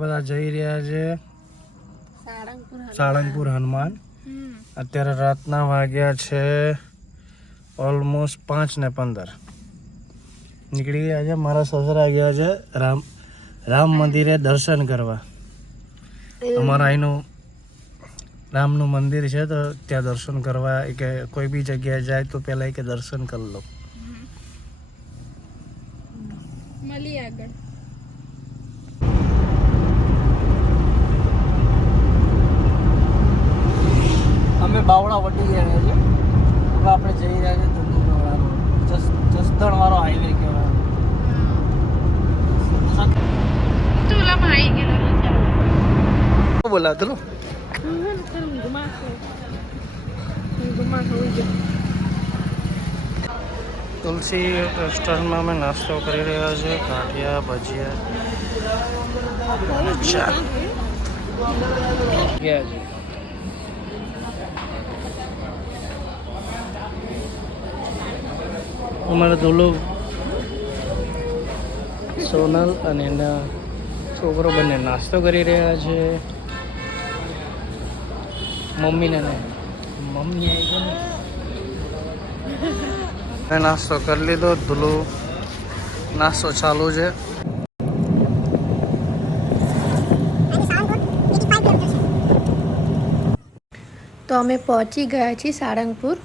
બધા જઈ રહ્યા છે સાળંગપુર હનુમાન. અત્યારે રાતના વાગ્યા છે ઓલમોસ્ટ 5:15. નીકળી ગયા છે. મારા સસરા ગયા છે રામ મંદિરે દર્શન કરવા. અમારા અહીંનું રામનું મંદિર છે તો ત્યાં દર્શન કરવા કે કોઈ બી જગ્યાએ જાય તો પહેલાં કે દર્શન કરી લો. મળી આગળ અમે બાવળા વટી ગયા છે. હવે આપણે જઈ રહ્યા છે ધંધુકવાળાનો જસદણ વાળો હાઈવે કહેવાય. ચૂલામાં આવી ગયેલો બોલાતો તુલસી રેસ્ટોરન્ટમાં અમે નાસ્તો કરી રહ્યા છે. ગાંઠિયા, ભજીયા અને ચા. ગયા છે. અમારા દોલો સોનલ અને એના છોકરો બંને નાસ્તો કરી રહ્યા છે. મમ્મી નાસ્તો કરી લીધો. ધૂલો નાસ્તો ચાલુ છે. તો અમે પહોંચી ગયા છીએ સાળંગપુર.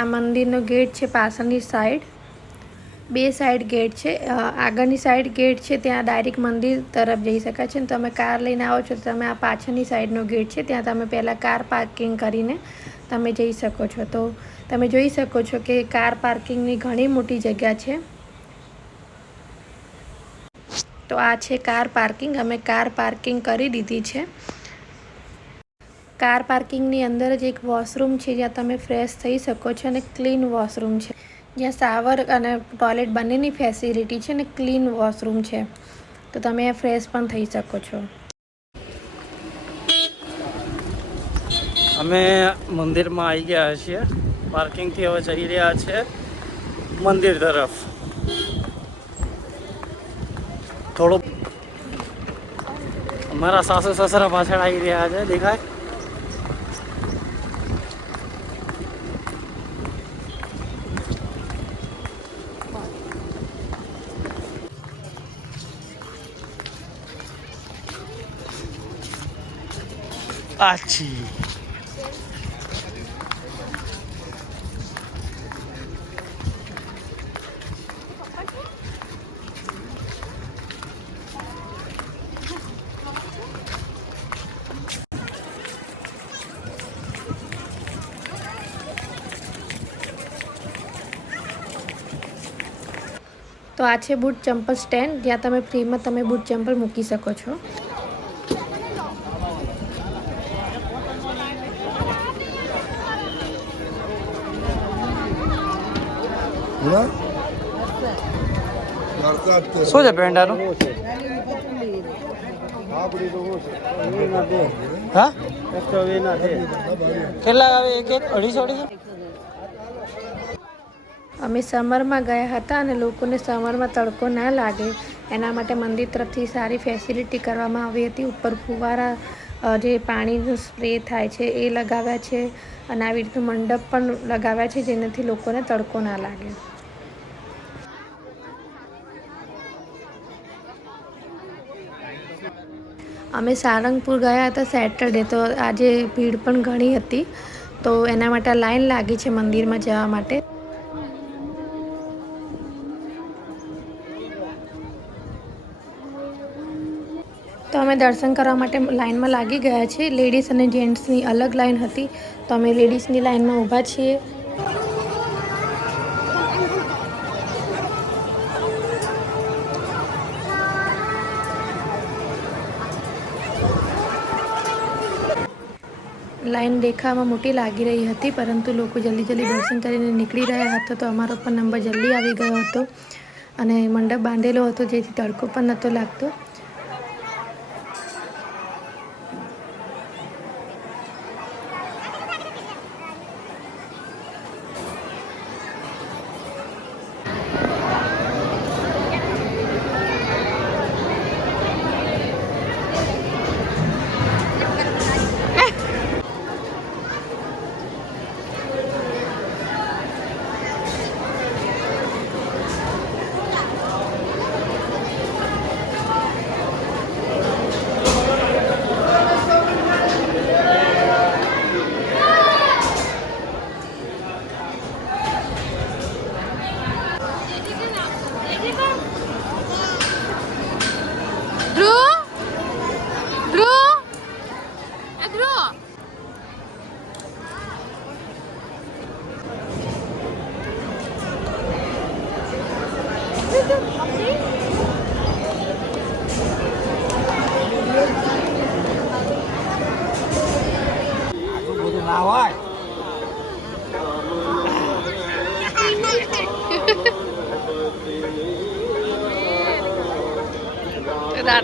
આ મંદિરનો ગેટ છે પાછળની સાઈડ. બે સાઈડ ગેટ છે. આગળની સાઈડ ગેટ છે ત્યાં ડાયરેક્ટ મંદિર તરફ જઈ શકાય છે. તમે કાર લઈને આવો છો તો તમે આ પાછળની સાઈડનો ગેટ છે ત્યાં તમે પહેલાં કાર પાર્કિંગ કરીને તમે જઈ શકો છો. તો તમે જોઈ શકો છો કે કાર પાર્કિંગની ઘણી મોટી જગ્યા છે. તો આ છે કાર પાર્કિંગ. અમે કાર પાર્કિંગ કરી દીધી છે. કાર પાર્કિંગની અંદર જ એક વોશરૂમ છે જ્યાં તમે ફ્રેશ થઈ શકો છો અને ક્લીન વોશરૂમ છે જ્યાં શાવર અને ટોયલેટ બંનેની ફેસિલિટી છે અને ક્લીન વોશરૂમ છે. તો તમે ફ્રેશ પણ થઈ શકો છો. અમે મંદિરમાં આવી ગયા છીએ. પાર્કિંગથી હવે જઈ રહ્યા છે મંદિર તરફ. થોડો અમારા સાસુ સસરા પાછળ આવી રહ્યા છે. દેખાય આછી. તો આ છે બૂટ ચંપલ સ્ટેન્ડ જ્યાં તમે ફ્રીમાં તમે બૂટ ચંપલ મૂકી શકો છો. શું છે પેન્ડાનું? હા કેટલા આવે? એક 250. અમે સમરમાં ગયા હતા અને લોકોને સમરમાં તડકો ના લાગે એના માટે મંદિર તરફથી સારી ફેસિલિટી કરવામાં આવી હતી. ઉપર ફુવારા જે પાણીનો સ્પ્રે થાય છે એ લગાવ્યા છે અને આવી રીતનું મંડપ પણ લગાવ્યા છે જેનાથી લોકોને તડકો ના લાગે. અમે સાળંગપુર ગયા હતા સેટરડે. તો આજે ભીડ પણ ઘણી હતી તો એના માટે લાઈન લાગી છે મંદિરમાં જવા માટે. તો અમે દર્શન કરવા માટે લાઈનમાં લાગી ગયા છીએ. લેડીઝ અને જેન્ટ્સની અલગ લાઈન હતી તો અમે લેડીઝની લાઈનમાં ઊભા છીએ. લાઈન દેખાવામાં મોટી લાગી રહી હતી પરંતુ લોકો જલ્દી દર્શન કરીને નીકળી રહ્યા હતા. તો અમારો પણ નંબર જલ્દી આવી ગયો હતો અને મંડપ બાંધેલો હતો જેથી તડકો પણ નહોતો લાગતો.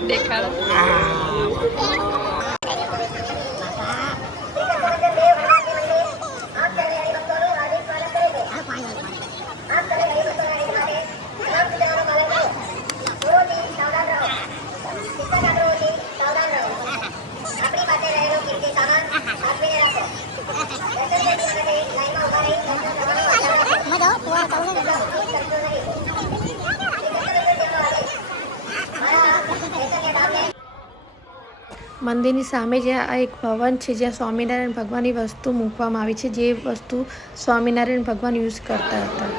પ્રસાદ દેખાડો. મંદિરની સામે જે આ એક ભવન છે જ્યાં સ્વામિનારાયણ ભગવાનની વસ્તુ મૂકવામાં આવી છે, જે વસ્તુ સ્વામિનારાયણ ભગવાન યુઝ કરતા હતા.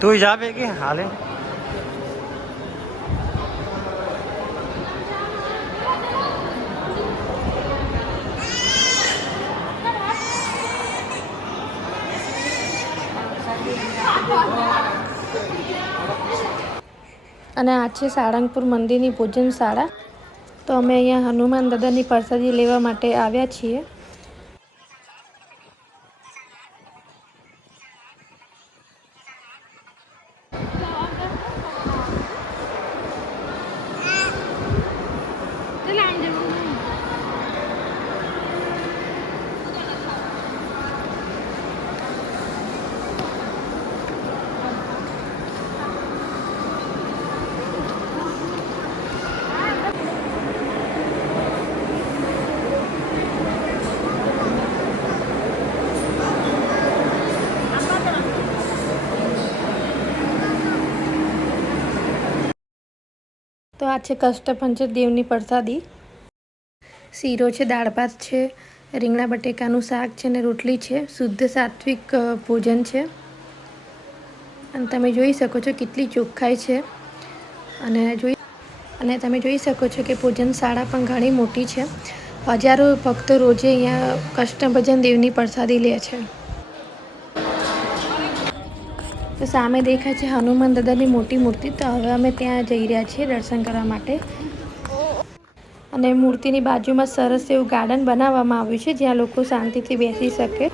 તું જાવે કે હાલે અને આ છે સાળંગપુર મંદિરની ભોજનશાળા. તો અમે અહીંયા હનુમાન દાદાની પ્રસાદી લેવા માટે આવ્યા છીએ. તો આ છે કષ્ટભંજન દેવની પ્રસાદી. શીરો છે, દાળ ભાત છે, રીંગણા બટેકાનું શાક છે અને રોટલી છે. શુદ્ધ સાત્વિક ભોજન છે અને તમે જોઈ શકો છો કેટલી ચોખ્ખાઈ છે. અને તમે જોઈ શકો છો કે ભોજનશાળા પણ ઘણી મોટી છે. હજારો ભક્તો રોજે અહીંયા કષ્ટભંજન દેવની પ્રસાદી લે છે. તો સામે દેખાય છે હનુમાન દાદાની મોટી મૂર્તિ. તો હવે અમે ત્યાં જઈ રહ્યા છીએ દર્શન કરવા માટે. અને મૂર્તિની બાજુમાં સરસ એવું ગાર્ડન બનાવવામાં આવ્યું છે જ્યાં લોકો શાંતિથી બેસી શકે.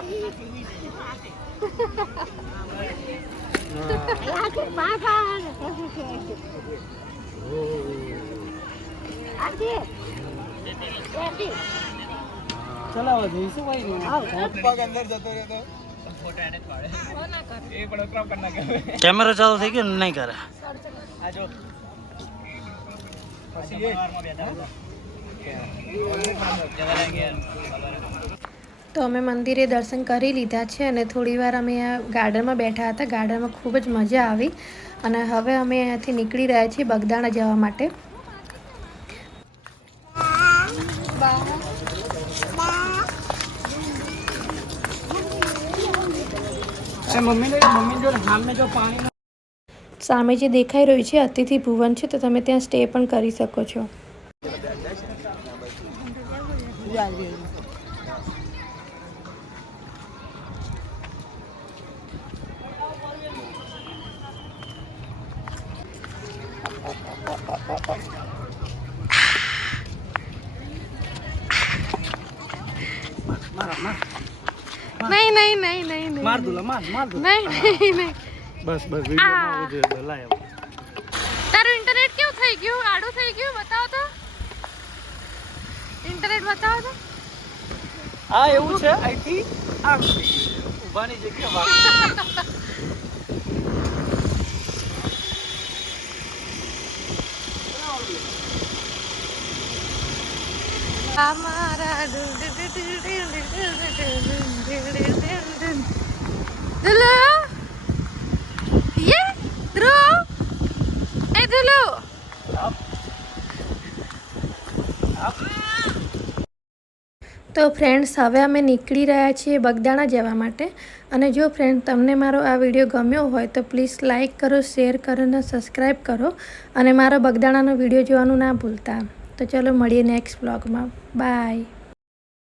ચલાવવા જઈશું કેમેરો ચાલુ થઈ ગયો નહીં કરે તો અમે મંદિરે દર્શન કરી લીધા છે અને થોડી વાર અમે આ ગાર્ડનમાં બેઠા હતા. ગાર્ડનમાં ખૂબ જ મજા આવી અને હવે અમે અહીંયાથી નીકળી રહ્યા છીએ બગદાણા જવા માટે. સામે જે દેખાઈ રહ્યું છે અતિથિ ભુવન છે, તો તમે ત્યાં સ્ટે પણ કરી શકો છો. નહીં નહીં નહીં નહીં માર દુલા માર દુલા નહીં નહીં નહીં બસ વિડીયોમાં આવું જોઈએ. લાય તારું ઇન્ટરનેટ કેવું થઈ ગયું? આડું થઈ ગયું? બતાવો તો ઇન્ટરનેટ બતાવો તો. આ એવું છે અહીંથી આમ ઊભાની જગ્યા અમારા ધુલુ યે ધ્રુવ એ ધુલુ તો ફ્રેન્ડ્સ હવે અમે નીકળી રહ્યા છીએ બગદાણા જવા માટે. અને જો ફ્રેન્ડ તમને મારો આ વિડીયો ગમ્યો હોય તો પ્લીઝ લાઇક કરો, શેર કરો અને સબસ્ક્રાઈબ કરો. અને મારો બગદાણાનો વિડીયો જોવાનું ના ભૂલતા. તો ચલો મળીએ નેક્સ્ટ બ્લોગમાં. બાય.